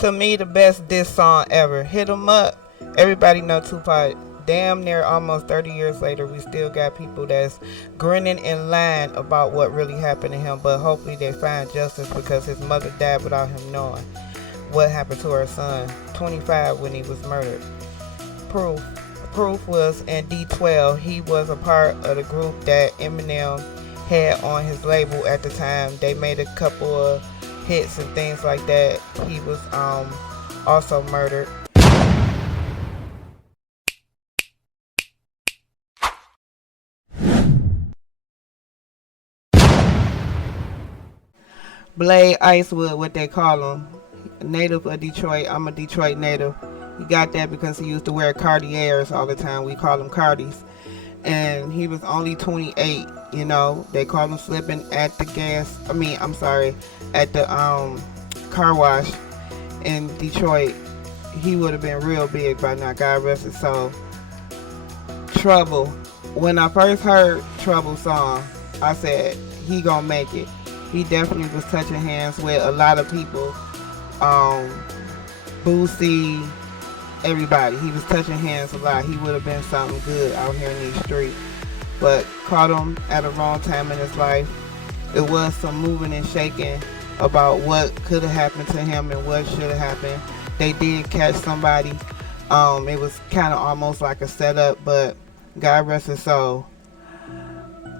To me, the best diss song ever. Hit 'em up. Everybody know Tupac. Damn near almost 30 years later, we still got people that's grinning in line about what really happened to him. But hopefully they find justice, because his mother died without him knowing what happened to her son, 25, when he was murdered. Proof. Proof was in D12. He was a part of the group that Eminem had on his label at the time. They made a couple of hits and things like that. He was also murdered. Blade Icewood, what they call him, native of Detroit. I'm a Detroit native. He got that because he used to wear Cartiers all the time. We call them Cardis. And he was only 28, you know. They call him slipping at the at the car wash in Detroit. He would have been real big by now, God rest his soul. Trouble. When I first heard Trouble's song, I said, he gonna make it. He definitely was touching hands with a lot of people. Boosie, everybody. He was touching hands a lot. He would have been something good out here in these streets. But caught him at a wrong time in his life. It was some moving and shaking about what could have happened to him and what should have happened. They did catch somebody. It was kind of almost like a setup, but God rest his soul.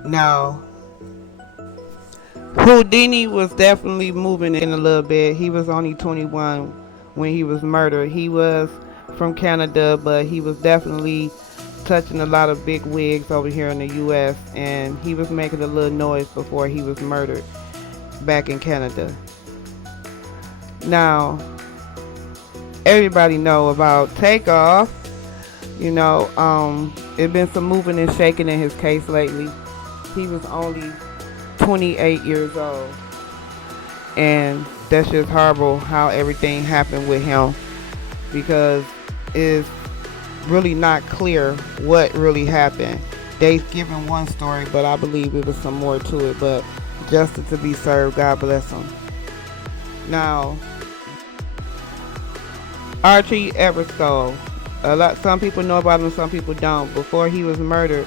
Now, Houdini was definitely moving in a little bit. He was only 21 when he was murdered. He was from Canada, but he was definitely touching a lot of big wigs over here in the U.S., and he was making a little noise before he was murdered back in Canada. Now, everybody know about Takeoff. You know, it's been some moving and shaking in his case lately. He was only 28 years old, and that's just horrible how everything happened with him, because it's really not clear what really happened. They've given one story, but I believe it was some more to it. But justice to be served, God bless him. Now, Archie Eversole. Some people know about him, some people don't. Before he was murdered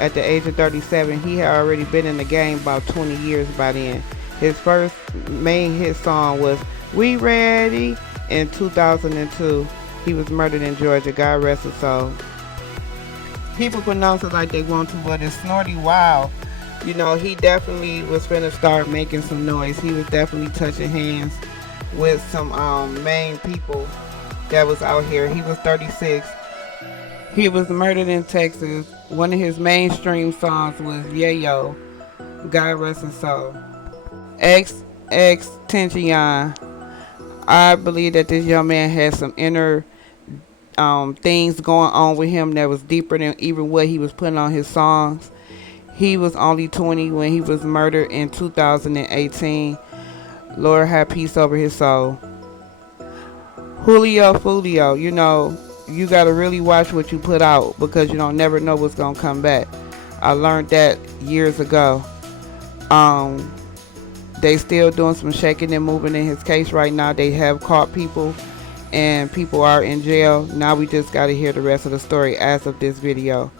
at the age of 37, he had already been in the game about 20 years by then. His first main hit song was We Ready in 2002. He was murdered in Georgia. God rest his soul. People pronounce it like they want to, but it's Snorty Wild. You know, he definitely was finna start making some noise. He was definitely touching hands with some main people that was out here. He was 36. He was murdered in Texas. One of his mainstream songs was Yayo. God rest his soul. Tentacion. I believe that this young man had some inner things going on with him that was deeper than even what he was putting on his songs. He was only 20 when he was murdered in 2018. Lord have peace over his soul. Julio Fulio, you know, you got to really watch what you put out, because you don't never know what's going to come back. I learned that years ago. They still doing some shaking and moving in his case right now. They have caught people, and people are in jail. Now we just got to hear the rest of the story as of this video.